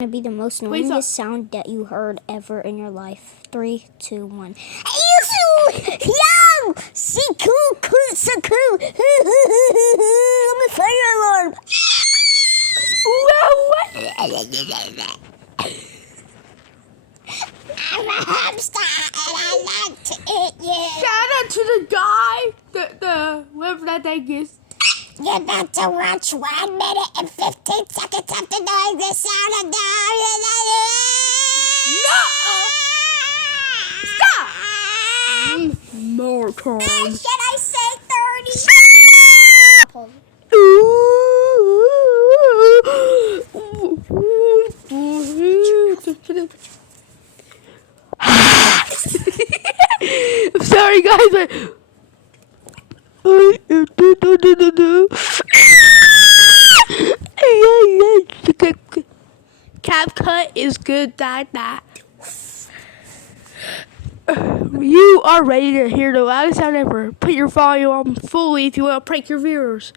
Gonna be the most Wait, annoyingest sound that you heard ever in your life. 3, 2, 1. Yo! See, cool, so cool. I'm a fire alarm. I'm a hamster and I like to eat you. Shout out to the guy, the whatever that thing is. You're about to watch 1 minute and 15 seconds after knowing the sound of No! Stop! More time. Should I say 30? I'm sorry, guys. CapCut is good like that. You are ready to hear the loudest sound ever. Put your volume on fully if you want to prank your viewers.